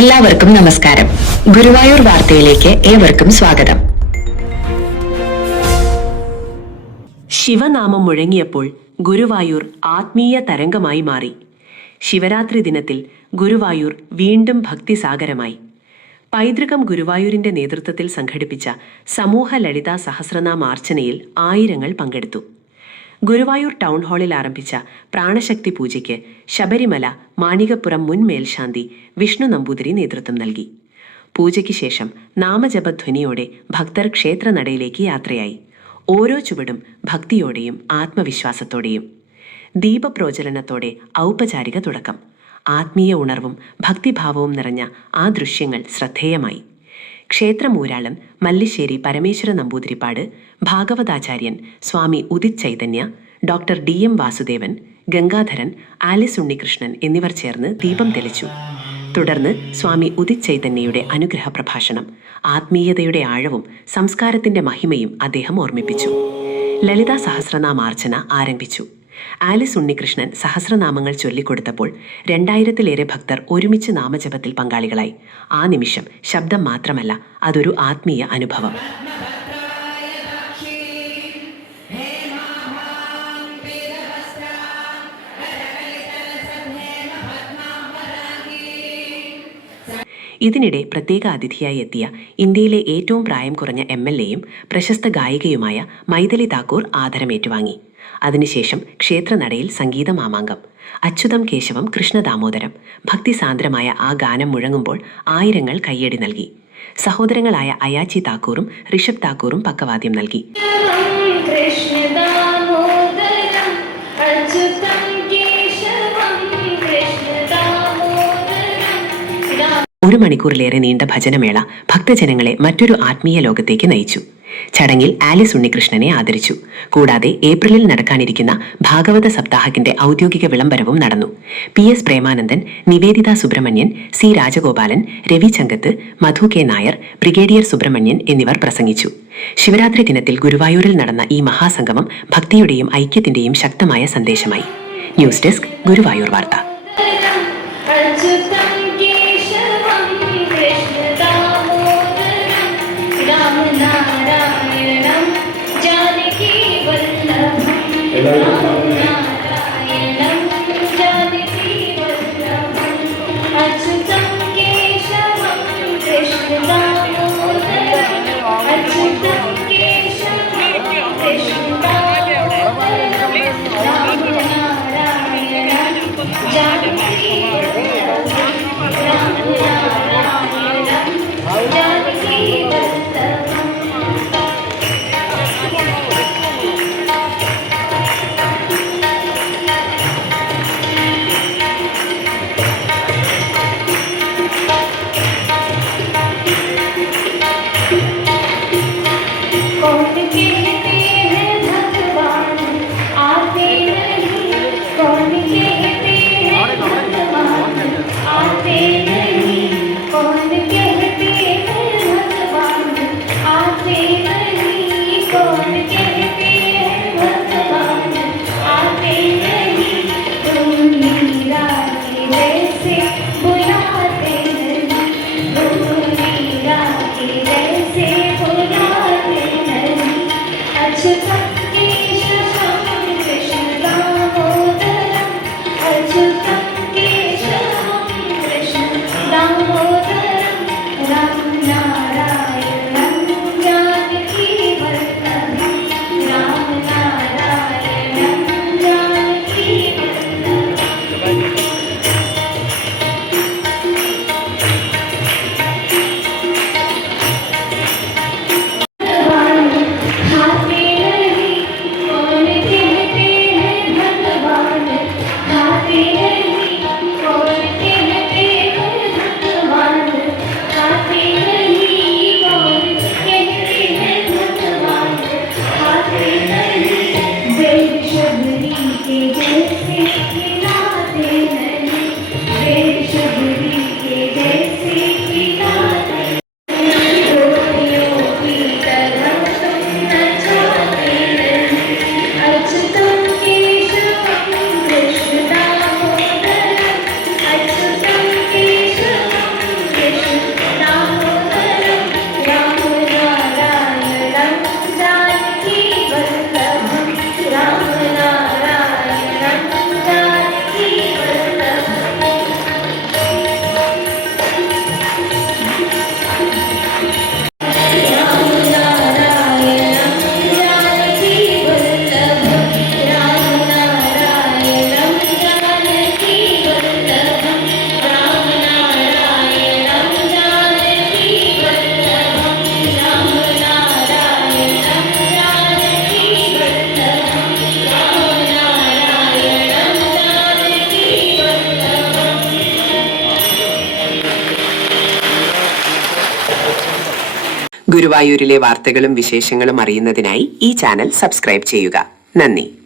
എല്ലാവർക്കും നമസ്കാരം. ഗുരുവായൂർ വാർത്തയിലേക്ക് ഏവർക്കും സ്വാഗതം. ശിവനാമം മുഴങ്ങിയപ്പോൾ ഗുരുവായൂർ ആത്മീയ തരംഗമായി മാറി. ശിവരാത്രി ദിനത്തിൽ ഗുരുവായൂർ വീണ്ടും ഭക്തിസാഗരമായി. പൈതൃകം ഗുരുവായൂരിന്റെ നേതൃത്വത്തിൽ സംഘടിപ്പിച്ച സമൂഹ ലളിതാ സഹസ്രനാമാർച്ചനയിൽ ആയിരങ്ങൾ പങ്കെടുത്തു. ഗുരുവായൂർ ടൗൺ ഹാളിൽ ആരംഭിച്ച പ്രാണശക്തി പൂജയ്ക്ക് ശബരിമല മാണികപ്പുറം മുൻ മേൽശാന്തി വിഷ്ണു നമ്പൂതിരി നേതൃത്വം നൽകി. പൂജയ്ക്ക് ശേഷം നാമജപധ്വനിയോടെ ഭക്തർ ക്ഷേത്രനടയിലേക്ക് യാത്രയായി. ഓരോ ചുവടും ഭക്തിയോടെയും ആത്മവിശ്വാസത്തോടെയും. ദീപപ്രോജ്വലനത്തോടെ ഔപചാരിക തുടക്കം. ആത്മീയ ഉണർവും ഭക്തിഭാവവും നിറഞ്ഞ ആ ദൃശ്യങ്ങൾ ശ്രദ്ധേയമായി. ക്ഷേത്രമൂരാളം മല്ലിശ്ശേരി പരമേശ്വര നമ്പൂതിരിപ്പാട്, ഭാഗവതാചാര്യൻ Swami Udit Chaitanya, doctor DM Vasudevan, Gangadharan, Alice Unnikrishnan എന്നിവർ ചേർന്ന് ദീപം തെളിച്ചു. തുടർന്ന് സ്വാമി ഉദിത് ചൈതന്യയുടെ അനുഗ്രഹ പ്രഭാഷണം. ആത്മീയതയുടെ ആഴവും സംസ്കാരത്തിന്റെ മഹിമയും അദ്ദേഹം ഓർമ്മിപ്പിച്ചു. ലളിതാ സഹസ്രനാമാർച്ചന ആരംഭിച്ചു. ആലിസ് ഉണ്ണികൃഷ്ണൻ സഹസ്രനാമങ്ങൾ ചൊല്ലിക്കൊടുത്തപ്പോൾ 2000-ലേറെ ഭക്തർ ഒരുമിച്ച് നാമജപത്തിൽ പങ്കാളികളായി. ആ നിമിഷം ശബ്ദം മാത്രമല്ല, അതൊരു ആത്മീയ അനുഭവം. ഇതിനിടെ പ്രത്യേക അതിഥിയായി എത്തിയ ഇന്ത്യയിലെ ഏറ്റവും പ്രായം കുറഞ്ഞ MLA-യും പ്രശസ്ത ഗായികയുമായ മൈഥിലി താക്കൂർ ആദരമേറ്റുവാങ്ങി. അതിനുശേഷം ക്ഷേത്രനടയിൽ സംഗീതമാമാങ്കം. അച്യുതം കേശവം കൃഷ്ണദാമോദരം. ഭക്തിസാന്ദ്രമായ ആ ഗാനം മുഴങ്ങുമ്പോൾ ആയിരങ്ങൾ കയ്യടി നൽകി. സഹോദരങ്ങളായ അയാച്ചി താക്കൂറും ഋഷഭ് താക്കൂറും പക്കവാദ്യം നൽകി. ഒരു മണിക്കൂറിലേറെ നീണ്ട ഭജനമേള ഭക്തജനങ്ങളെ മറ്റൊരു ആത്മീയ ലോകത്തേക്ക് നയിച്ചു. ചടങ്ങിൽ ആലിസ് ഉണ്ണികൃഷ്ണനെ ആദരിച്ചു. കൂടാതെ ഏപ്രിലിൽ നടക്കാനിരിക്കുന്ന ഭാഗവത സപ്താഹത്തിന്റെ ഔദ്യോഗിക വിളംബരവും നടന്നു. PS പ്രേമാനന്ദൻ, നിവേദിത സുബ്രഹ്മണ്യൻ, C രാജഗോപാലൻ, രവി ചങ്കത്ത്, മധു K നായർ, ബ്രിഗേഡിയർ സുബ്രഹ്മണ്യൻ എന്നിവർ പ്രസംഗിച്ചു. ശിവരാത്രി ദിനത്തിൽ ഗുരുവായൂരിൽ നടന്ന ഈ മഹാസംഗമം ഭക്തിയുടെയും ഐക്യത്തിന്റെയും ശക്തമായ സന്ദേശമായി. ന്യൂസ് ഡെസ്ക്, ഗുരുവായൂർ വാർത്ത. ഗുരുവായൂരിലെ വാർത്തകളും വിശേഷങ്ങളും അറിയുന്നതിനായി ഈ ചാനൽ സബ്സ്ക്രൈബ് ചെയ്യുക. നന്ദി.